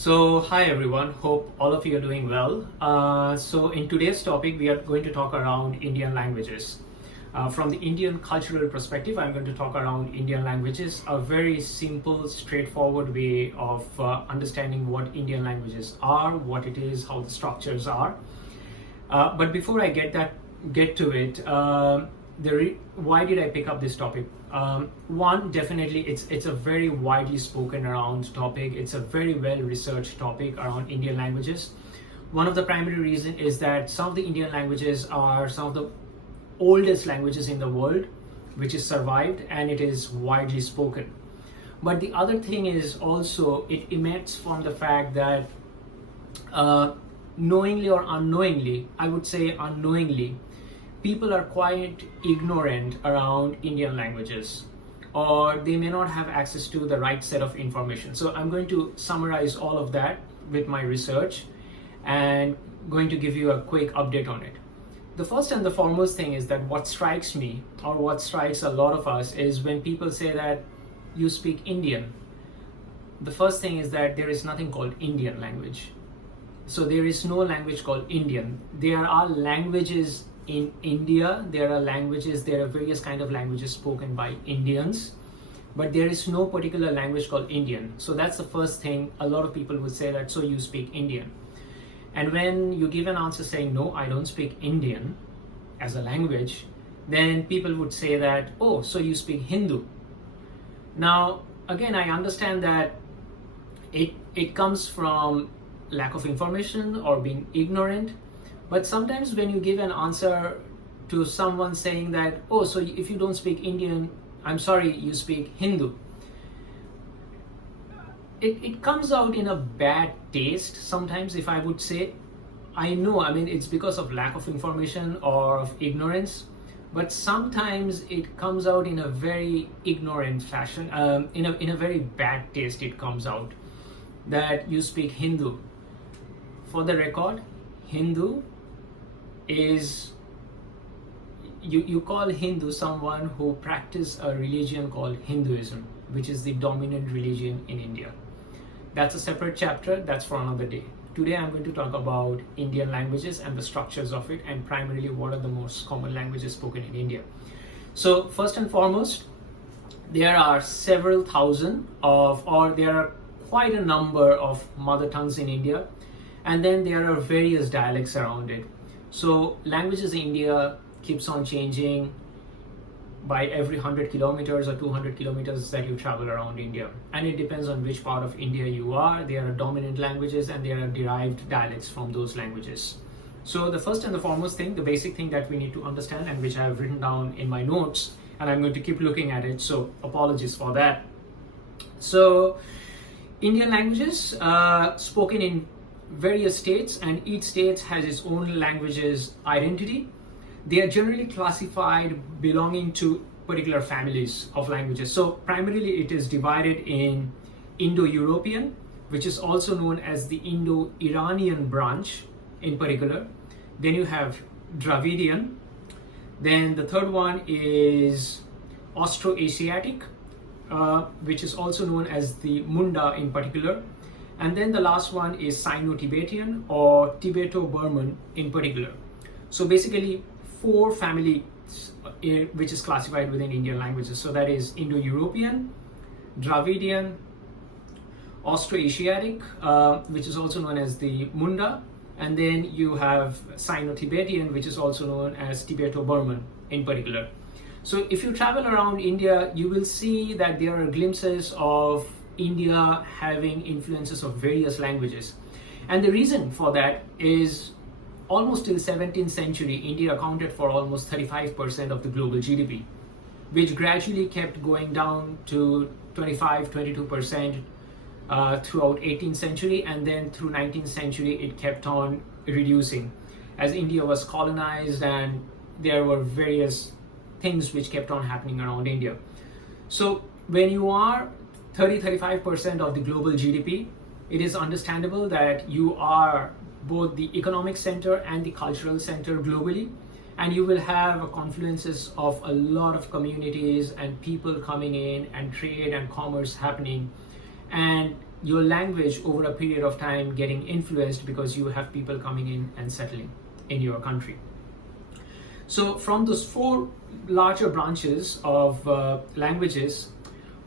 So, hi everyone, hope all of you are doing well. So, in today's topic, we are going to talk around Indian languages. From the Indian cultural perspective, I'm going to talk around Indian languages, a very simple, straightforward way of understanding what Indian languages are, what it is, how the structures are. But before I get to it, why did I pick up this topic? One, definitely, it's a very widely spoken around topic. It's a very well researched topic around Indian languages. One of the primary reason is that some of the Indian languages are some of the oldest languages in the world, which is survived and it is widely spoken. But the other thing is also it emanates from the fact that knowingly or unknowingly, I would say unknowingly, people are quite ignorant around Indian languages, or they may not have access to the right set of information. So I'm going to summarize all of that with my research and going to give you a quick update on it. The first and the foremost thing is that what strikes me, or what strikes a lot of us, is when people say that you speak Indian. The first thing is that there is nothing called Indian language. So there is no language called Indian. There are languages in India, there are various kind of languages spoken by Indians, but there is no particular language called Indian. So that's the first thing. A lot of people would say that, so you speak Indian. And when you give an answer saying, no, I don't speak Indian as a language, then people would say that, oh, so you speak Hindu. Now, again, I understand that it comes from lack of information or being ignorant. But sometimes when you give an answer to someone saying that, oh, so if you don't speak Indian, I'm sorry, you speak Hindu, it comes out in a bad taste sometimes, if I would say. I know, it's because of lack of information or of ignorance, but sometimes it comes out in a very ignorant fashion, in a very bad taste it comes out, that you speak Hindu. For the record, Hindu is, you call Hindu someone who practice a religion called Hinduism, which is the dominant religion in India. That's a separate chapter, that's for another day. Today I'm going to talk about Indian languages and the structures of it, and primarily what are the most common languages spoken in India. So first and foremost, there are several thousand there are quite a number of mother tongues in India, and then there are various dialects around it. So languages in India keeps on changing by every 100 kilometers or 200 kilometers that you travel around India. And it depends on which part of India you are. There are dominant languages and there are derived dialects from those languages. So the first and the foremost thing, the basic thing that we need to understand, and which I have written down in my notes, and I'm going to keep looking at it, so apologies for that. So Indian languages spoken in various states, and each state has its own language's identity. They are generally classified belonging to particular families of languages. So primarily it is divided in Indo-European, which is also known as the Indo-Iranian branch in particular. Then you have Dravidian. Then the third one is Austroasiatic, which is also known as the Munda in particular. And then the last one is Sino-Tibetan or Tibeto-Burman in particular. So basically 4 families which is classified within Indian languages. So that is Indo-European, Dravidian, Austroasiatic, which is also known as the Munda, and then you have Sino-Tibetan, which is also known as Tibeto-Burman in particular. So if you travel around India, you will see that there are glimpses of India having influences of various languages. And the reason for that is almost till 17th century, India accounted for almost 35% of the global GDP, which gradually kept going down to 22% throughout 18th century, and then through 19th century it kept on reducing as India was colonized and there were various things which kept on happening around India. So when you are 35% of the global GDP, it is understandable that you are both the economic center and the cultural center globally, and you will have confluences of a lot of communities and people coming in and trade and commerce happening, and your language over a period of time getting influenced because you have people coming in and settling in your country. So from those four larger branches of languages,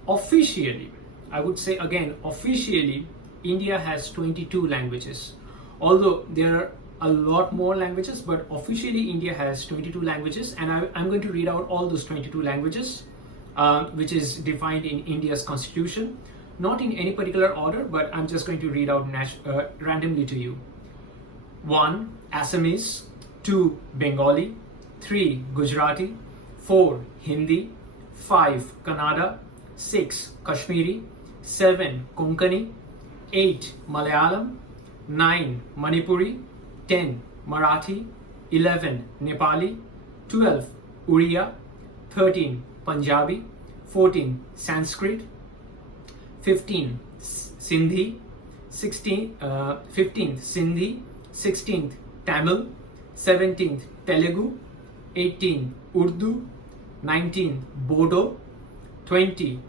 officially, I would say again, officially, India has 22 languages. Although there are a lot more languages, but officially India has 22 languages, and I'm going to read out all those 22 languages, which is defined in India's constitution. Not in any particular order, but I'm just going to read out randomly to you. 1. Assamese. 2. Bengali. 3. Gujarati. 4. Hindi. 5. Kannada. 6. Kashmiri. 7. Konkani. 8. Malayalam. 9. Manipuri. 10. Marathi. 11. Nepali. 12. Uriya. 13. Punjabi. 14. Sanskrit. 15. Sindhi. 15th Sindhi. 16th Tamil. 17th Telugu. 18. Urdu. 19. Bodo. 20.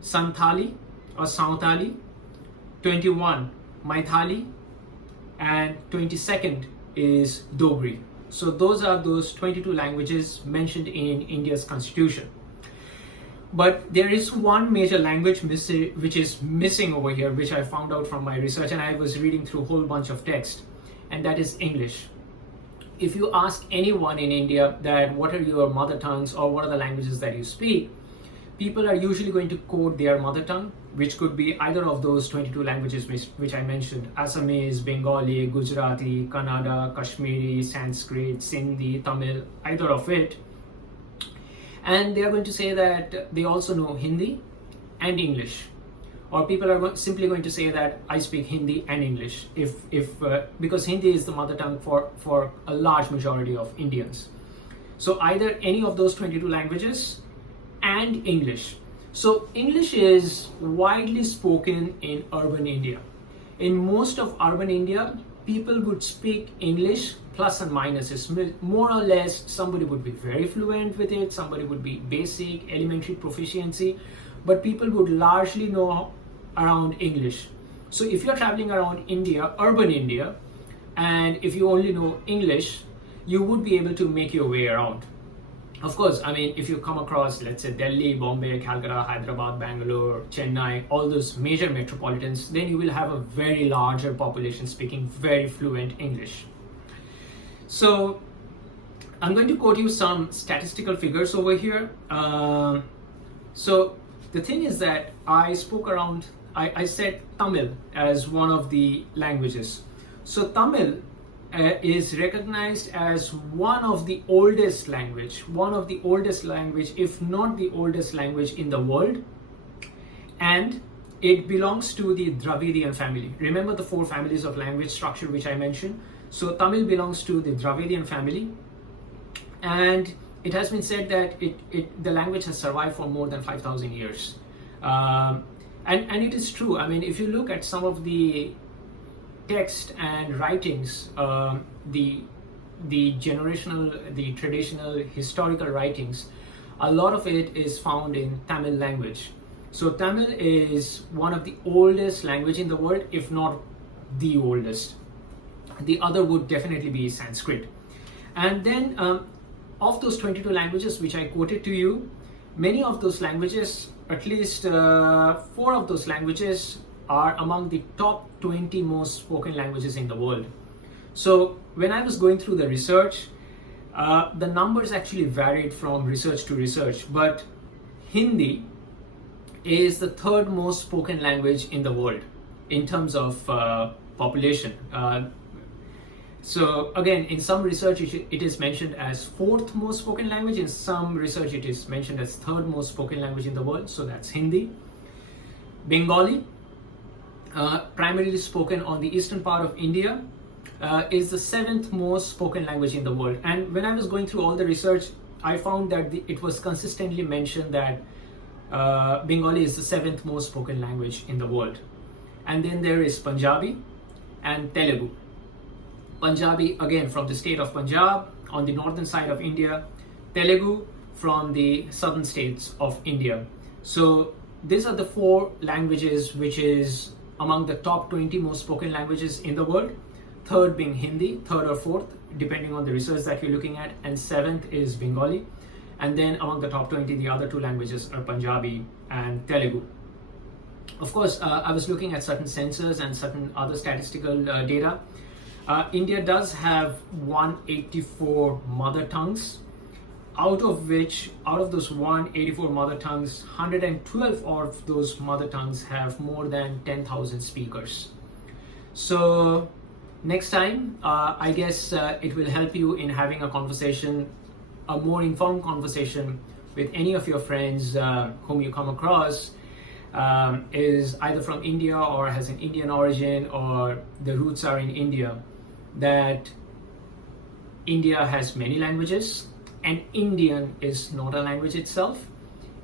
Santali or Santali. 21. Maithili. And 22nd is Dogri. So those are those 22 languages mentioned in India's constitution. But there is one major language which is missing over here, which I found out from my research, and I was reading through a whole bunch of text, and that is English. If you ask anyone in India that what are your mother tongues or what are the languages that you speak, people are usually going to quote their mother tongue, which could be either of those 22 languages which I mentioned: Assamese, Bengali, Gujarati, Kannada, Kashmiri, Sanskrit, Sindhi, Tamil, either of it. And they are going to say that they also know Hindi and English. Or people are simply going to say that I speak Hindi and English, because Hindi is the mother tongue for a large majority of Indians. So either any of those 22 languages and English. So English is widely spoken in urban India. In most of urban India, people would speak English plus and minuses. More or less, somebody would be very fluent with it, somebody would be basic, elementary proficiency, but people would largely know around English. So if you're traveling around India, urban India, and if you only know English, you would be able to make your way around. Of course, I mean, if you come across, let's say, Delhi, Bombay, Calcutta, Hyderabad, Bangalore, Chennai, all those major metropolitans, then you will have a very larger population speaking very fluent English. So I'm going to quote you some statistical figures over here. So the thing is that I said Tamil as one of the languages. So Tamil is recognized as one of the oldest language, if not the oldest language in the world. And it belongs to the Dravidian family. Remember the four families of language structure which I mentioned? So Tamil belongs to the Dravidian family. And it has been said that the language has survived for more than 5,000 years. And it is true. I mean, if you look at some of the text and writings, the traditional historical writings, a lot of it is found in Tamil language. So Tamil is one of the oldest language in the world, if not the oldest. The other would definitely be Sanskrit. And then of those 22 languages which I quoted to you, many of those languages, at least 4 of those languages, are among the top 20 most spoken languages in the world. So when I was going through the research, the numbers actually varied from research to research, but Hindi is the third most spoken language in the world in terms of population. So again, in some research it is mentioned as fourth most spoken language, in some research it is mentioned as third most spoken language in the world, so that's Hindi. Bengali, primarily spoken on the eastern part of India, is the 7th most spoken language in the world. And when I was going through all the research, I found that it was consistently mentioned that Bengali is the 7th most spoken language in the world. And then there is Punjabi and Telugu. Punjabi, again, from the state of Punjab on the northern side of India. Telugu from the southern states of India. So these are the 4 languages which is among the top 20 most spoken languages in the world. Third being Hindi, third or fourth, depending on the research that you're looking at, and seventh is Bengali. And then among the top 20, the other two languages are Punjabi and Telugu. Of course, I was looking at certain census and certain other statistical data. India does have 184 mother tongues, out of those 184 mother tongues, 112 of those mother tongues have more than 10,000 speakers. So next time, I guess it will help you in having a conversation, a more informed conversation with any of your friends whom you come across is either from India or has an Indian origin or the roots are in India, that India has many languages and Indian is not a language itself.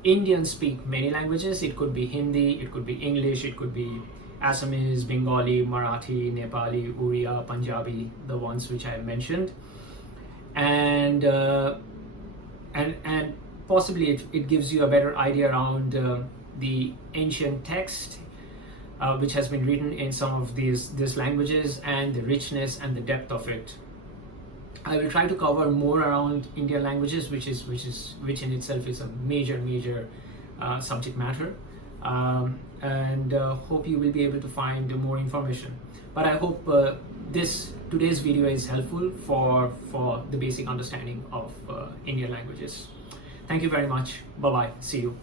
Indians speak many languages. It could be Hindi, it could be English, it could be Assamese, Bengali, Marathi, Nepali, Oriya, Punjabi, the ones which I have mentioned. And possibly it gives you a better idea around the ancient text which has been written in some of these languages and the richness and the depth of it. I will try to cover more around Indian languages, which in itself is a major subject matter, and hope you will be able to find more information. But I hope today's video is helpful for the basic understanding of Indian languages. Thank you very much. Bye bye. See you.